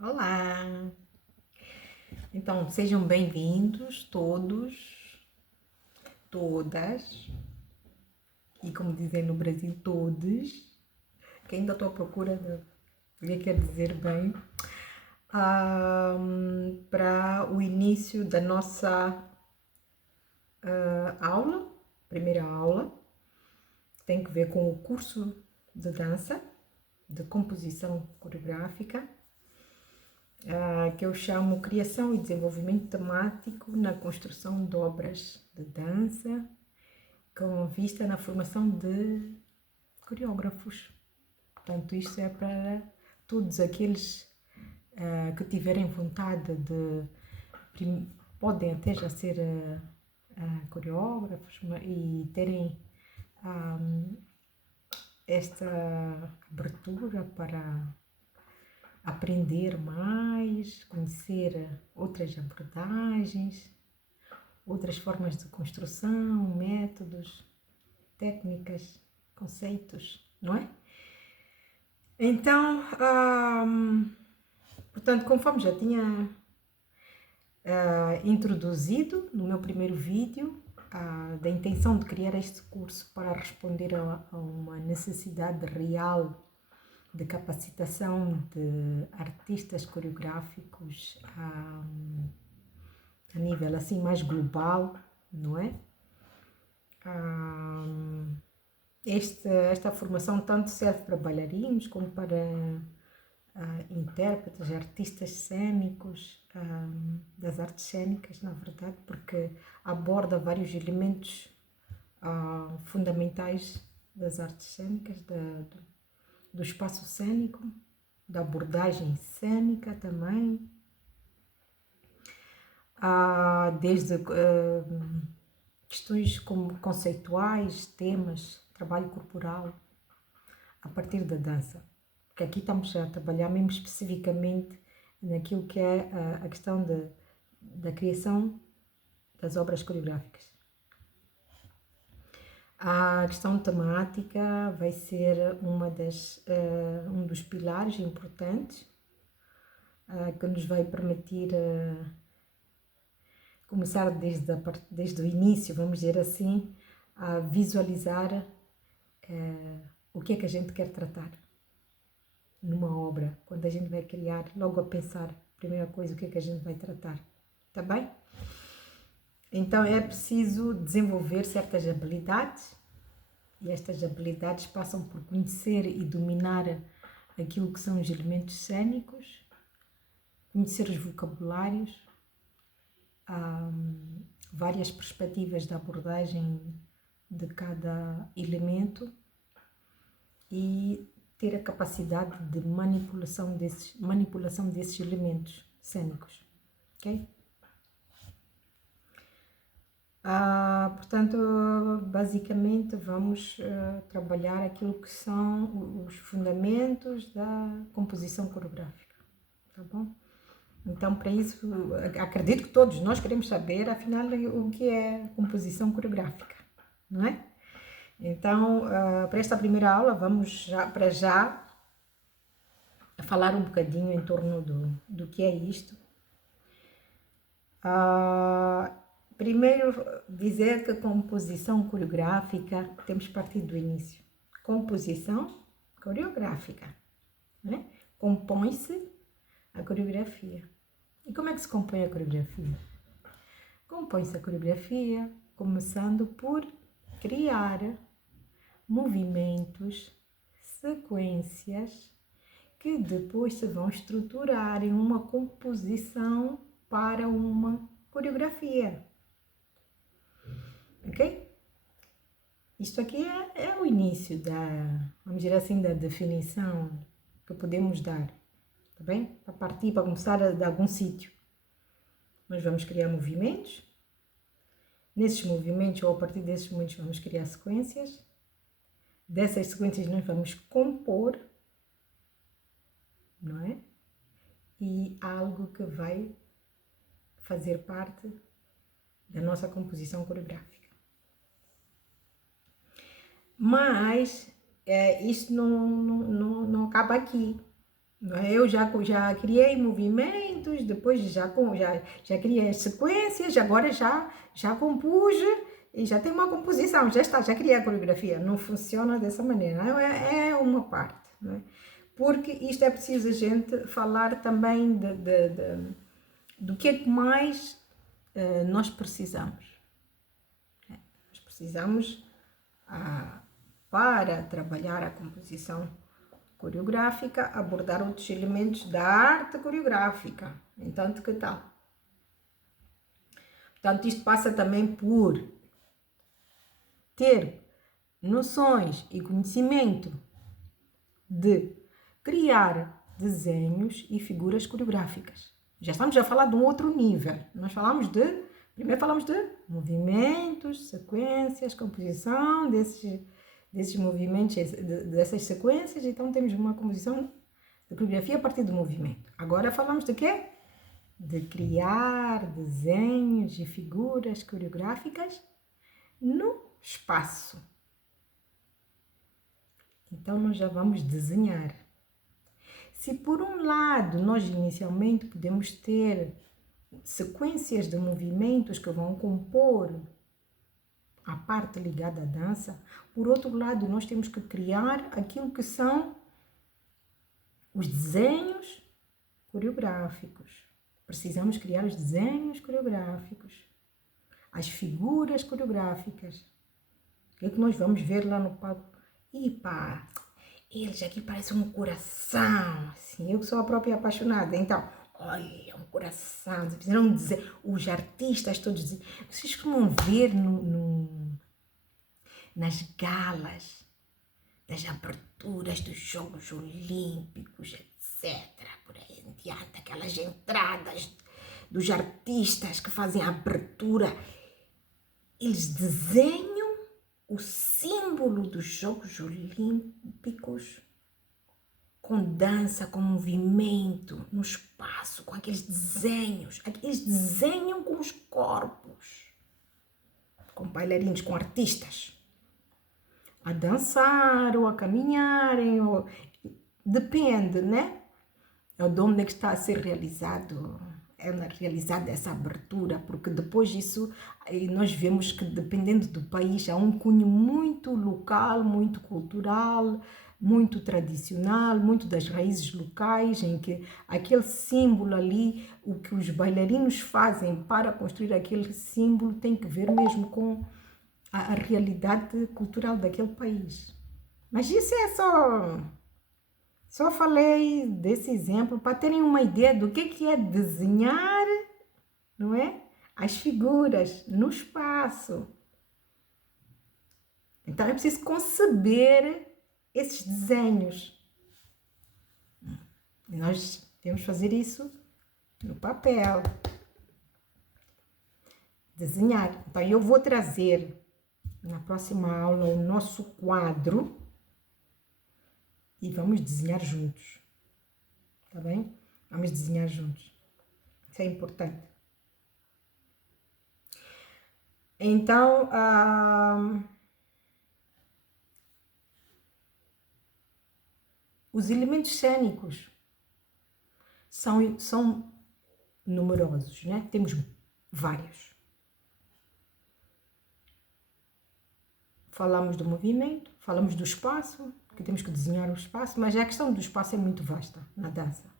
Olá! Então, sejam bem-vindos todos, todas, e como dizem no Brasil, todos, que ainda estou à procura de o que quer dizer bem, para o início da nossa aula, primeira aula, que tem que ver com o curso de dança, de composição coreográfica, que eu chamo Criação e Desenvolvimento Temático na Construção de Obras de Dança, com vista na formação de coreógrafos. Portanto, isto é para todos aqueles que tiverem vontade podem até já ser coreógrafos e terem esta abertura para aprender mais, conhecer outras abordagens, outras formas de construção, métodos, técnicas, conceitos, não é? Então, portanto, conforme já tinha introduzido no meu primeiro vídeo, da intenção de criar este curso para responder a uma necessidade real de capacitação de artistas coreográficos a nível assim mais global, não é? Esta formação tanto serve para bailarinos como para intérpretes, artistas cênicos, das artes cênicas, na verdade, porque aborda vários elementos fundamentais das artes cênicas, do espaço cênico, da abordagem cênica também, desde questões como conceituais, temas, trabalho corporal, a partir da dança. Porque aqui estamos a trabalhar mesmo especificamente naquilo que é a questão da criação das obras coreográficas. A questão temática vai ser um dos pilares importantes que nos vai permitir começar desde o início, vamos dizer assim, a visualizar o que é que a gente quer tratar numa obra. Quando a gente vai criar, logo a pensar, primeira coisa, o que é que a gente vai tratar, tá bem? Então é preciso desenvolver certas habilidades e estas habilidades passam por conhecer e dominar aquilo que são os elementos cênicos, conhecer os vocabulários, várias perspectivas da abordagem de cada elemento e ter a capacidade de manipulação desses elementos cênicos, ok? Portanto, basicamente vamos trabalhar aquilo que são os fundamentos da composição coreográfica, tá bom? Então, para isso, acredito que todos nós queremos saber, afinal, o que é composição coreográfica, não é? Então, para esta primeira aula, vamos já falar um bocadinho em torno do que é isto. Primeiro, dizer que a composição coreográfica, temos partido do início. Composição coreográfica, né? Compõe-se a coreografia. E como é que se compõe a coreografia? Compõe-se a coreografia começando por criar movimentos, sequências, que depois se vão estruturar em uma composição para uma coreografia. Ok? Isto aqui é o início vamos dizer assim, da definição que podemos dar, tá bem? Para partir, para começar de algum sítio. Nós vamos criar movimentos. Nesses movimentos, ou a partir desses movimentos, vamos criar sequências. Dessas sequências nós vamos compor, não é? E algo que vai fazer parte da nossa composição coreográfica. Mas isto não acaba aqui. não é? Eu já criei movimentos, depois já criei as sequências, agora já compus e já tem uma composição, já está, já criei a coreografia. Não funciona dessa maneira, não é? É uma parte, não é? Porque isto é preciso a gente falar também do que é que mais nós precisamos. Nós precisamos, para trabalhar a composição coreográfica, abordar outros elementos da arte coreográfica. Então, que tal? Portanto, isto passa também por ter noções e conhecimento de criar desenhos e figuras coreográficas. Já estamos a falar de um outro nível. Primeiro falamos de movimentos, sequências, composição desses movimentos, dessas sequências. Então temos uma composição de coreografia a partir do movimento. Agora falamos de quê? De criar desenhos e figuras coreográficas no espaço. Então nós já vamos desenhar. Se por um lado nós inicialmente podemos ter sequências de movimentos que vão compor a parte ligada à dança, por outro lado nós temos que criar aquilo que são os desenhos coreográficos. Precisamos criar os desenhos coreográficos, as figuras coreográficas. O que é que nós vamos ver lá no palco? E pá, eles aqui parecem um coração, assim, eu que sou a própria apaixonada, então, olha, um coração, fizeram dizer, os artistas todos dizem, vocês costumam ver nas galas, das aberturas dos Jogos Olímpicos, etc, por aí em diante, aquelas entradas dos artistas que fazem a abertura, eles desenham o símbolo dos Jogos Olímpicos com dança, com movimento, no espaço, com aqueles desenhos. Eles desenham com os corpos, com bailarinos, com artistas, a dançar ou a caminharem, depende, né? De onde é que está a ser realizada essa abertura, porque depois disso nós vemos que dependendo do país há um cunho muito local, muito cultural, muito tradicional, muito das raízes locais, em que aquele símbolo ali, o que os bailarinos fazem para construir aquele símbolo tem que ver mesmo com a realidade cultural daquele país. Mas isso é só falei desse exemplo para terem uma ideia do que é desenhar, não é? As figuras no espaço. Então é preciso conceber esses desenhos. E nós temos que fazer isso no papel. Desenhar. Então eu vou trazer na próxima aula o nosso quadro e vamos desenhar juntos, tá bem? Vamos desenhar juntos, isso é importante. Então, os elementos cênicos são numerosos, né? Temos vários. Falamos do movimento, falamos do espaço, que temos que desenhar o espaço, mas a questão do espaço é muito vasta na dança.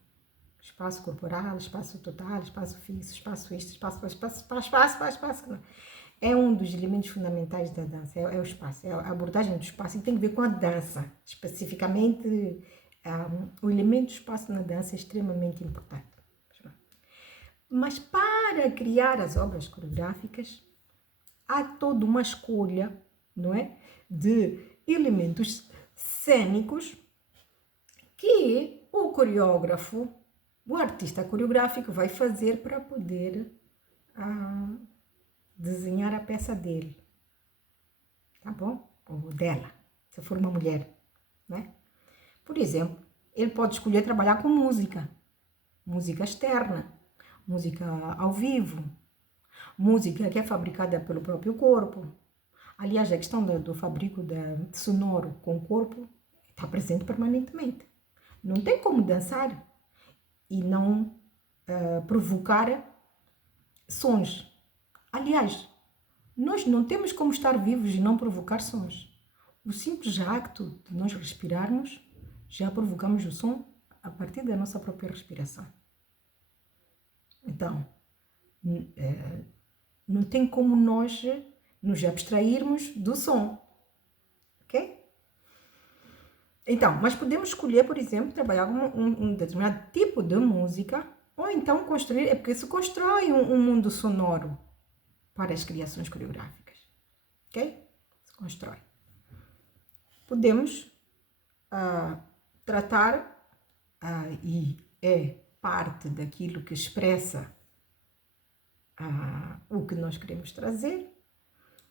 Espaço corporal, espaço total, espaço fixo, espaço isto, espaço. É um dos elementos fundamentais da dança, é o espaço, é a abordagem do espaço e tem que ver com a dança. Especificamente, o elemento do espaço na dança é extremamente importante. Mas para criar as obras coreográficas, há toda uma escolha, não é, de elementos cênicos que o coreógrafo, o artista coreográfico vai fazer para poder desenhar a peça dele, tá bom? Ou dela, se for uma mulher, né? Por exemplo, ele pode escolher trabalhar com música externa, música ao vivo, música que é fabricada pelo próprio corpo. Aliás, a questão do fabrico sonoro com o corpo está presente permanentemente. Não tem como dançar e não provocar sons. Aliás, nós não temos como estar vivos e não provocar sons. O simples acto de nós respirarmos, já provocamos o som a partir da nossa própria respiração. Então, não tem como nós nos abstrairmos do som, ok? Então, mas podemos escolher, por exemplo, trabalhar com um determinado tipo de música, ou então construir, é porque se constrói um mundo sonoro para as criações coreográficas, ok? Se constrói. Podemos tratar, e é parte daquilo que expressa o que nós queremos trazer,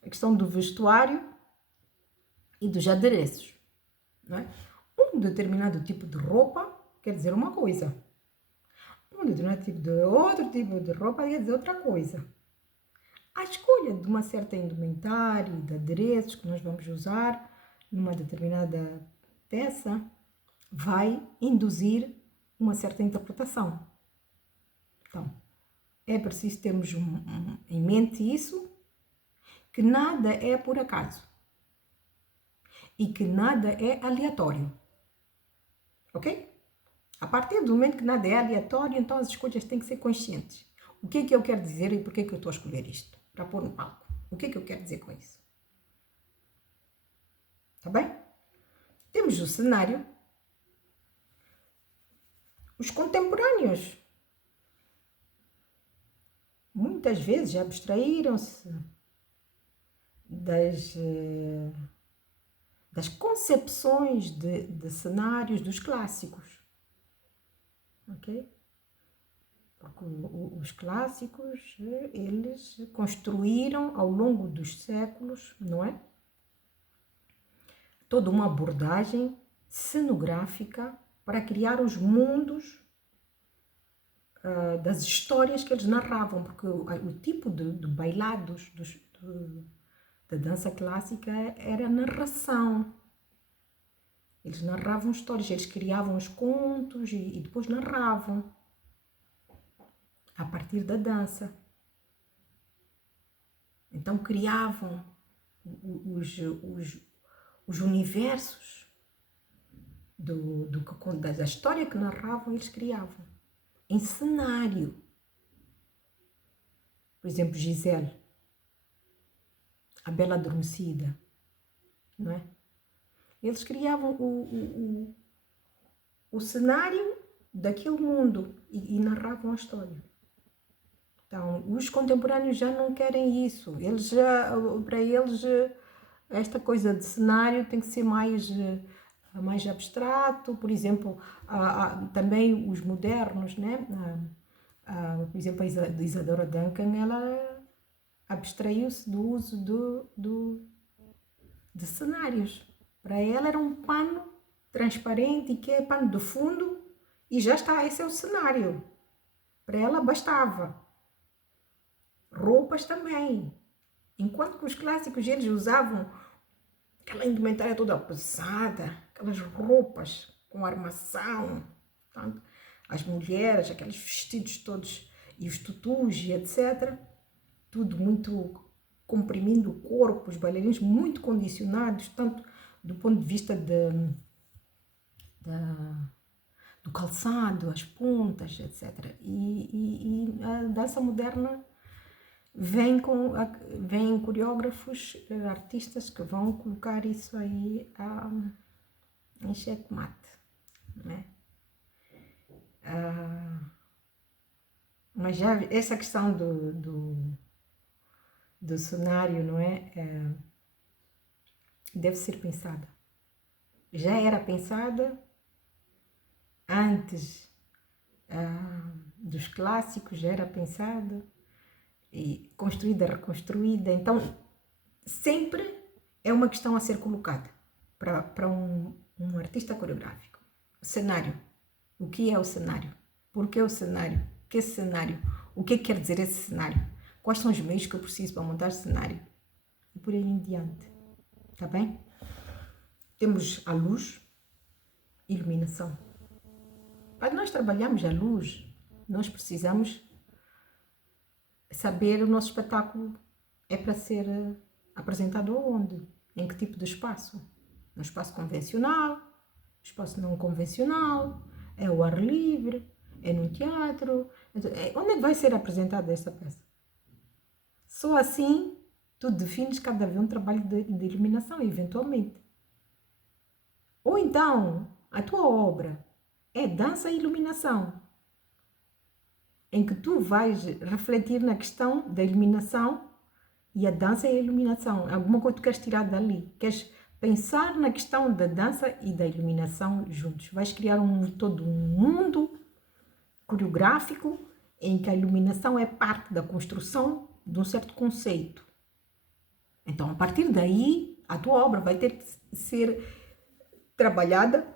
a questão do vestuário e dos adereços, não é? Um determinado tipo de roupa quer dizer uma coisa, um determinado tipo de outro tipo de roupa quer dizer outra coisa. A escolha de uma certa indumentária e de adereços que nós vamos usar numa determinada peça vai induzir uma certa interpretação. Então, é preciso termos em mente isso, que nada é por acaso e que nada é aleatório, ok? A partir do momento que nada é aleatório, então as escolhas têm que ser conscientes. O que é que eu quero dizer e por que é que eu estou a escolher isto para pôr no palco? O que é que eu quero dizer com isso? Tá bem? Temos o cenário. Os contemporâneos muitas vezes abstraíram-se das concepções de cenários dos clássicos, ok? Porque os clássicos, eles construíram ao longo dos séculos, não é? Toda uma abordagem cenográfica para criar os mundos das histórias que eles narravam, porque o tipo de bailados da dança clássica era narração. Eles narravam histórias, eles criavam os contos e depois narravam a partir da dança. Então criavam os universos da história que narravam, eles criavam em cenário. Por exemplo, Gisele, a Bela Adormecida, não é? Eles criavam o cenário daquele mundo e narravam a história. Então, os contemporâneos já não querem isso. Para eles, esta coisa de cenário tem que ser mais abstrato. Por exemplo, também os modernos, né? Por exemplo, a Isadora Duncan, ela abstraiu-se do uso de cenários. Para ela era um pano transparente que é pano de fundo e já está, esse é o cenário. Para ela bastava. Roupas também. Enquanto que os clássicos, eles usavam aquela indumentária toda pesada, aquelas roupas com armação, tanto, as mulheres, aqueles vestidos todos e os tutus e etc. Tudo muito comprimindo o corpo, os bailarinos muito condicionados, tanto do ponto de vista do calçado, as pontas, etc. E a dança moderna vem coreógrafos, artistas que vão colocar isso aí em xeque-mate, né? Mas já essa questão do cenário, não é? Deve ser pensada. Já era pensada antes dos clássicos, já era pensada e construída, reconstruída. Então, sempre é uma questão a ser colocada para um artista coreográfico. O cenário. O que é o cenário? Por que o cenário? Que cenário? O que quer dizer esse cenário? Quais são os meios que eu preciso para montar cenário? E por aí em diante. Tá bem? Temos a luz, iluminação. Para nós trabalharmos a luz, nós precisamos saber o nosso espetáculo é para ser apresentado aonde? Em que tipo de espaço? No espaço convencional, espaço não convencional, é ao ar livre, é num teatro. Onde é que vai ser apresentada esta peça? Só assim tu defines cada vez um trabalho de iluminação, eventualmente. Ou então, a tua obra é dança e iluminação, em que tu vais refletir na questão da iluminação e a dança e a iluminação. Alguma coisa que tu queres tirar dali. Queres pensar na questão da dança e da iluminação juntos. Vais criar todo um mundo coreográfico em que a iluminação é parte da construção de um certo conceito. Então, a partir daí, a tua obra vai ter que ser trabalhada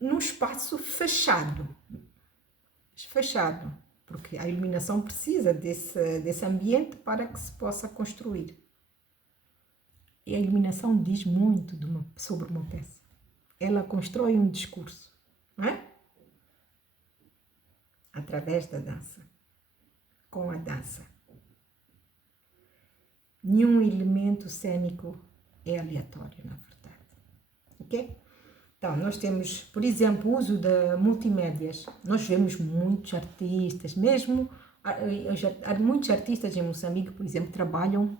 num espaço fechado. Fechado, porque a iluminação precisa desse ambiente para que se possa construir. E a iluminação diz muito sobre uma peça. Ela constrói um discurso, não é? Através da dança, com a dança. Nenhum elemento cênico é aleatório, na verdade. Ok? Então, nós temos, por exemplo, o uso de multimédias. Nós vemos muitos artistas, mesmo há muitos artistas em Moçambique, por exemplo, trabalham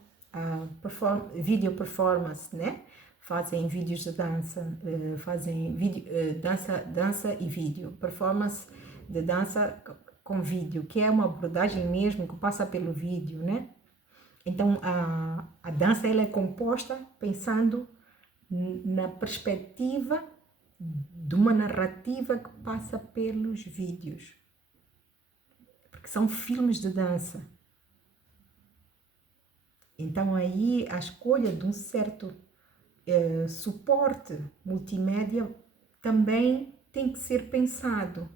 video performance, né? Fazem vídeos de dança, fazem dança e vídeo, performance de dança com vídeo, que é uma abordagem mesmo que passa pelo vídeo, né? Então, a dança ela é composta pensando na perspectiva de uma narrativa que passa pelos vídeos, porque são filmes de dança. Então aí a escolha de um certo suporte multimédia também tem que ser pensado.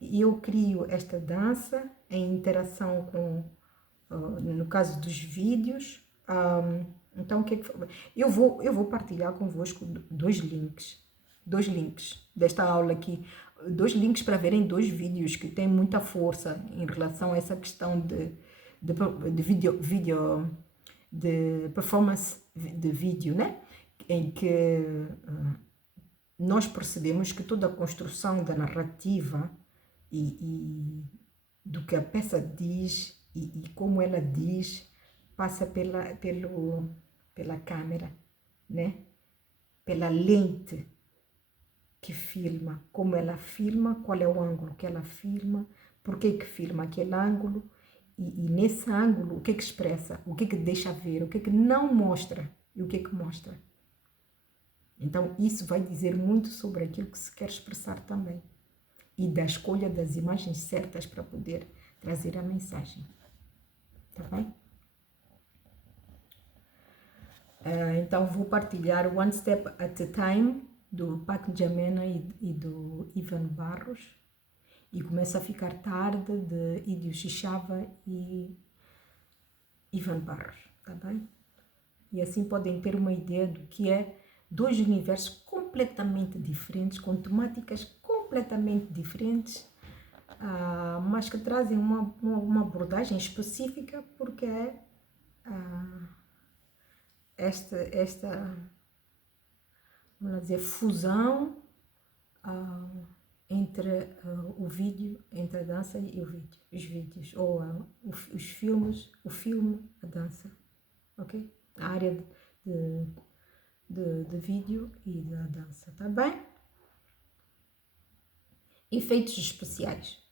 E eu crio esta dança em interação com, no caso dos vídeos. Então o que é que eu vou partilhar convosco dois links desta aula aqui, dois links para verem dois vídeos que têm muita força em relação a essa questão de vídeo, de performance de vídeo, né? Em que nós percebemos que toda a construção da narrativa e do que a peça diz e como ela diz passa pela câmera, né? Pela lente que filma, como ela filma, qual é o ângulo que ela filma, por que filma aquele ângulo e nesse ângulo o que expressa, o que deixa ver, o que não mostra e o que mostra. Então isso vai dizer muito sobre aquilo que se quer expressar também e da escolha das imagens certas para poder trazer a mensagem, tá bem? Então vou partilhar One Step at a Time do Paco Jamena e do Ivan Barros, e Começa a Ficar Tarde de Idio Xixava e Ivan Barros, tá bem? E assim podem ter uma ideia do que é dois universos completamente diferentes, com temáticas completamente diferentes, mas que trazem uma abordagem específica, porque é esta vamos dizer, fusão entre o vídeo, entre a dança e o vídeo, os vídeos, ou os filmes, o filme, a dança, ok? A área de vídeo e da dança, tá bem? Efeitos especiais.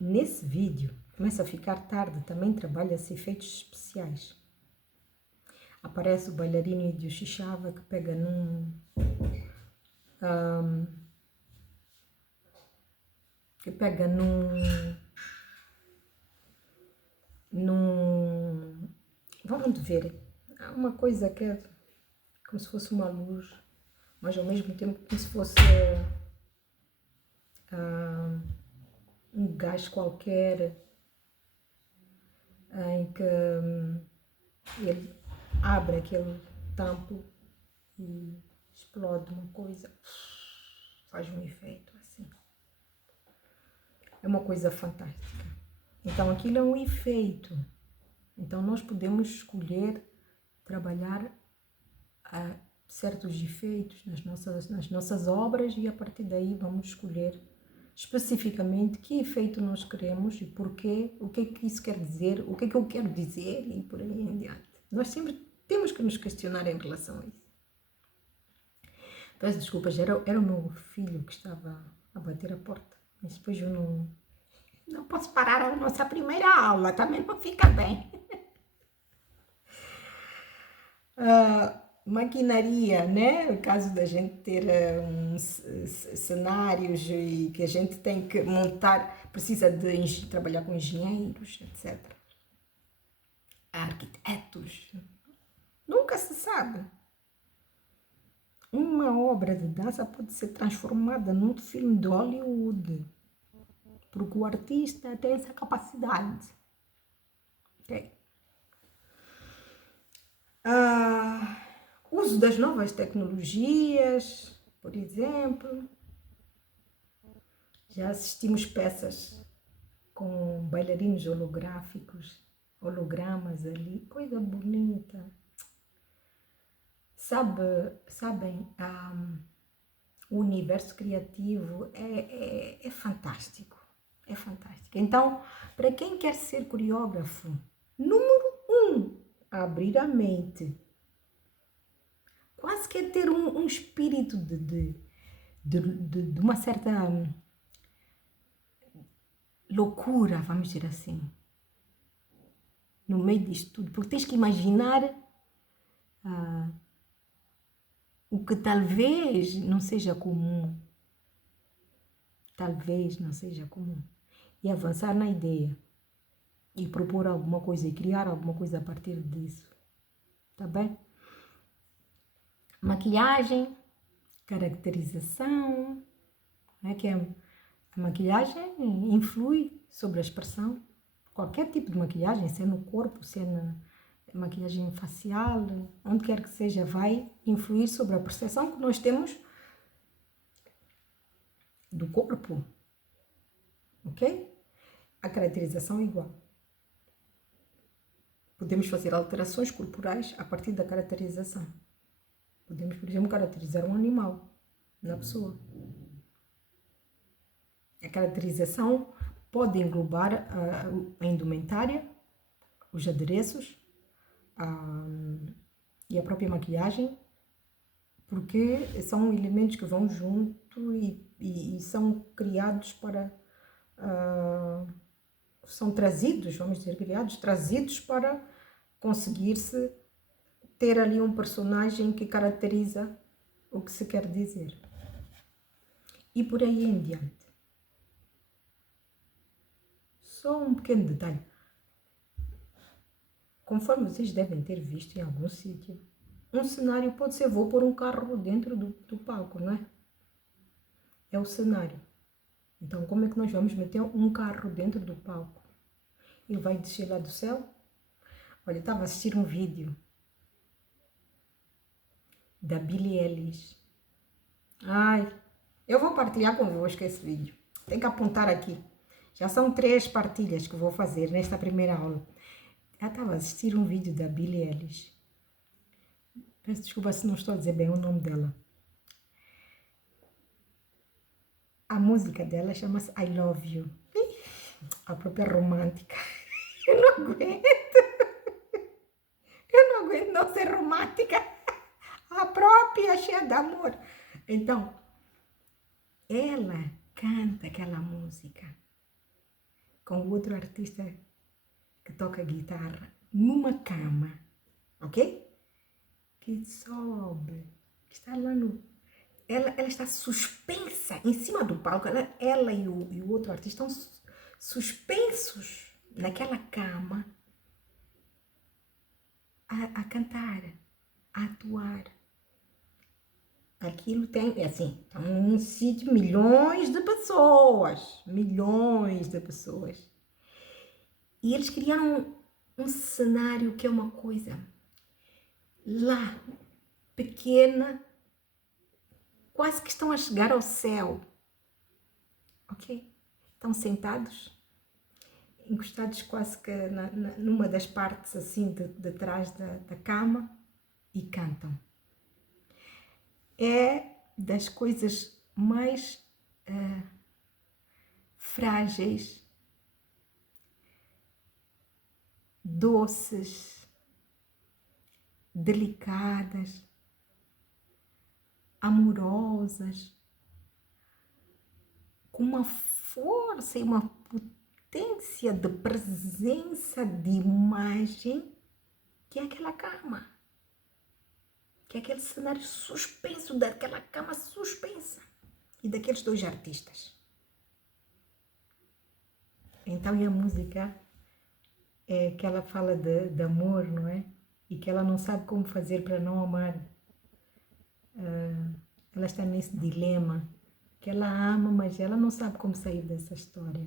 Nesse vídeo, Começa a Ficar Tarde, também trabalha-se efeitos especiais. Aparece o bailarino Idio Xixava que pega vamos ver, há uma coisa que é como se fosse uma luz, mas ao mesmo tempo como se fosse um gás qualquer, em que ele abre aquele tampo e explode uma coisa, faz um efeito assim. É uma coisa fantástica. Então aquilo é um efeito. Então nós podemos escolher trabalhar certos efeitos nas nossas obras e a partir daí vamos escolher especificamente que efeito nós queremos e porquê, o que é que isso quer dizer, o que é que eu quero dizer e por aí em diante. Nós sempre temos que nos questionar em relação a isso. Peço desculpas, era o meu filho que estava a bater a porta, mas depois eu não posso parar a nossa primeira aula, também não fica bem. Maquinaria, né? O caso da gente ter cenários e que a gente tem que montar, precisa de trabalhar com engenheiros, etc. Arquitetos. Nunca se sabe. Uma obra de dança pode ser transformada num filme de Hollywood, porque o artista tem essa capacidade. Ok? Uso das novas tecnologias, por exemplo. Já assistimos peças com bailarinos holográficos, hologramas ali, coisa bonita. Sabem, o universo criativo é fantástico, é fantástico. Então, para quem quer ser coreógrafo, número 1, abrir a mente. Quase que é ter um espírito de uma certa loucura, vamos dizer assim, no meio disto tudo, porque tens que imaginar o que talvez não seja comum, e avançar na ideia, e propor alguma coisa, e criar alguma coisa a partir disso, tá bem? Maquiagem, caracterização, que a maquiagem influi sobre a expressão, qualquer tipo de maquiagem, se é no corpo, se é na maquiagem facial, onde quer que seja, vai influir sobre a percepção que nós temos do corpo, ok? A caracterização é igual. Podemos fazer alterações corporais a partir da caracterização. Podemos, por exemplo, caracterizar um animal na pessoa. A caracterização pode englobar a indumentária, os adereços e a própria maquiagem, porque são elementos que vão junto e são criados para... são trazidos, vamos dizer, trazidos para conseguir-se ter ali um personagem que caracteriza o que se quer dizer. E por aí em diante. Só um pequeno detalhe. Conforme vocês devem ter visto em algum sítio, um cenário pode ser, vou pôr um carro dentro do palco, não é? É o cenário. Então, como é que nós vamos meter um carro dentro do palco? Ele vai descer lá do céu? Olha, eu estava a assistir um vídeo da Billie Eilish. Ai, eu vou partilhar convosco esse vídeo. Tem que apontar aqui. Já são 3 partilhas que vou fazer nesta primeira aula. Eu estava a assistir um vídeo da Billie Eilish. Peço desculpa se não estou a dizer bem o nome dela. A música dela chama-se I Love You. A própria romântica. Eu não aguento. Eu não aguento não ser romântica. A própria cheia de amor. Então, ela canta aquela música com outro artista que toca guitarra numa cama, ok? Que sobe, que está lá no... Ela está suspensa em cima do palco, ela e o outro artista estão suspensos naquela cama a cantar, a atuar. Aquilo tem, assim, tá num sítio, milhões de pessoas. E eles criaram um cenário que é uma coisa lá, pequena, quase que estão a chegar ao céu, ok? Estão sentados, encostados quase que numa das partes assim de trás da cama e cantam. É das coisas mais frágeis, doces, delicadas, amorosas, com uma força e uma potência de presença de imagem que é aquela cama, que é aquele cenário suspenso, daquela cama suspensa e daqueles dois artistas. Então, e a música é que ela fala de amor, não é? E que ela não sabe como fazer para não amar. Ela está nesse dilema, que ela ama, mas ela não sabe como sair dessa história.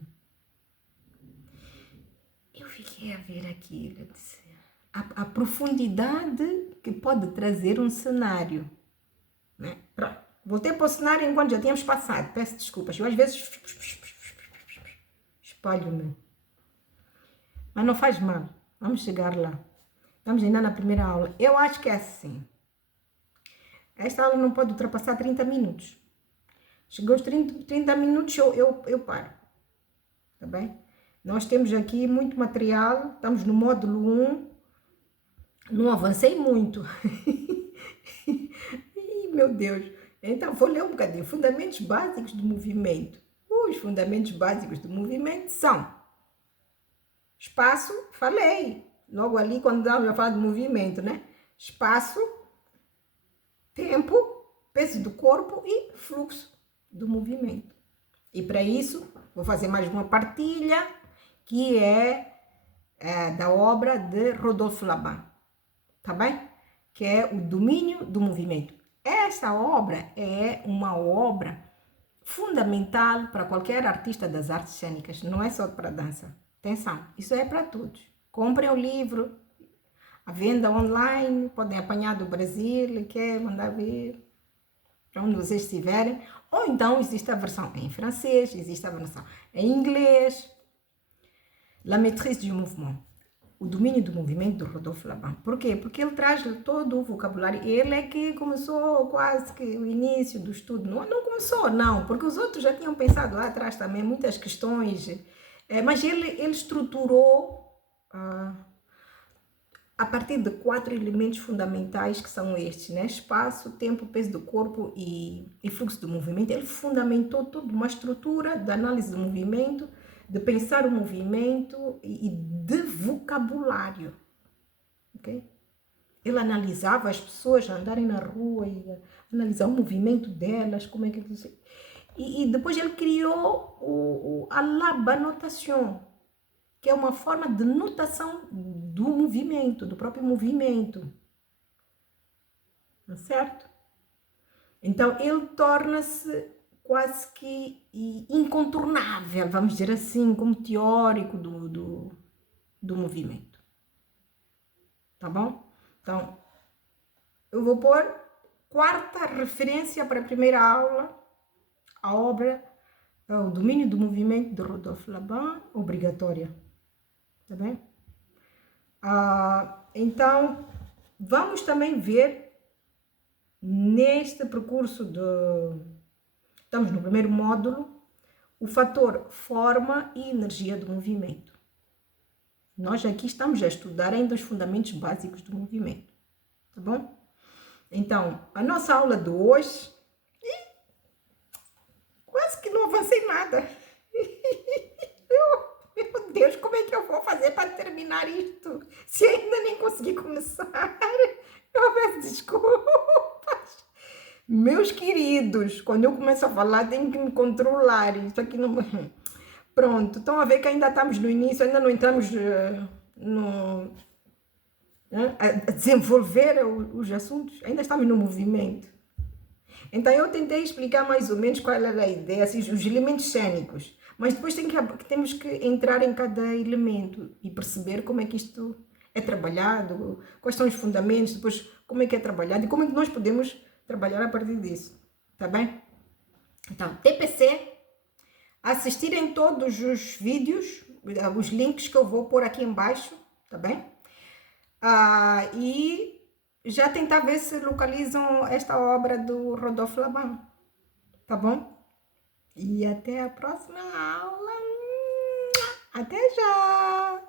Eu fiquei a ver aquilo, disse, a profundidade que pode trazer um cenário, né? Pronto, voltei para o cenário enquanto já tínhamos passado, peço desculpas, eu às vezes espalho-me, mas não faz mal, vamos chegar lá, estamos ainda na primeira aula. Eu acho que é assim, esta aula não pode ultrapassar 30 minutos, chegou aos 30 minutos eu paro, tá bem? Nós temos aqui muito material, estamos no módulo 1, não avancei muito. Ih, meu Deus. Então, vou ler um bocadinho. Fundamentos básicos do movimento. Os fundamentos básicos do movimento são espaço, falei, logo ali quando eu falo de movimento, né? Espaço, tempo, peso do corpo e fluxo do movimento. E para isso, vou fazer mais uma partilha, que é da obra de Rodolphe Laban, tá bem? Que é o domínio do movimento. Essa obra é uma obra fundamental para qualquer artista das artes cênicas, não é só para dança. Atenção, isso é para todos. Comprem o livro, a venda online, podem apanhar do Brasil, quer mandar ver para onde vocês estiverem. Ou então existe a versão em francês, existe a versão em inglês. La maîtrise du mouvement, o domínio do movimento do Rodolphe Laban. Por quê? Porque ele traz todo o vocabulário. Ele é que começou quase que o início do estudo. Não começou, não, porque os outros já tinham pensado lá atrás também muitas questões, mas ele estruturou a partir de 4 elementos fundamentais que são estes, né? Espaço, tempo, peso do corpo e fluxo do movimento. Ele fundamentou toda uma estrutura de análise do movimento, de pensar o movimento e de vocabulário, ok? Ele analisava as pessoas andarem na rua e analisar o movimento delas, como é que eles... E depois ele criou a labanotação, que é uma forma de notação do movimento, do próprio movimento, tá certo? Então ele torna-se quase que incontornável, vamos dizer assim, como teórico do movimento. Tá bom? Então, eu vou pôr quarta referência para a primeira aula, a obra O Domínio do Movimento de Rodolphe Laban, obrigatória. Tá bem? Então, vamos também ver neste percurso estamos no primeiro módulo, o fator forma e energia do movimento. Nós aqui estamos a estudar ainda os fundamentos básicos do movimento, tá bom? Então, a nossa aula de hoje, quase que não avancei nada. Meu Deus, como é que eu vou fazer para terminar isto? Se ainda nem consegui começar, eu peço desculpas. Meus queridos, quando eu começo a falar, tenho que me controlar. Isso aqui não... Pronto, estão a ver que ainda estamos no início, ainda não entramos a desenvolver os assuntos, ainda estamos no movimento. Então, eu tentei explicar mais ou menos qual era a ideia, assim, os elementos cênicos, mas depois temos que entrar em cada elemento e perceber como é que isto é trabalhado, quais são os fundamentos, depois como é que é trabalhado e como é que nós podemos trabalhar a partir disso. tá bem? Então, TPC, assistirem todos os vídeos, os links que eu vou pôr aqui embaixo, tá bem? E já tentar ver se localizam esta obra do Rodolfo Laban, tá bom? E até a próxima aula. Até já!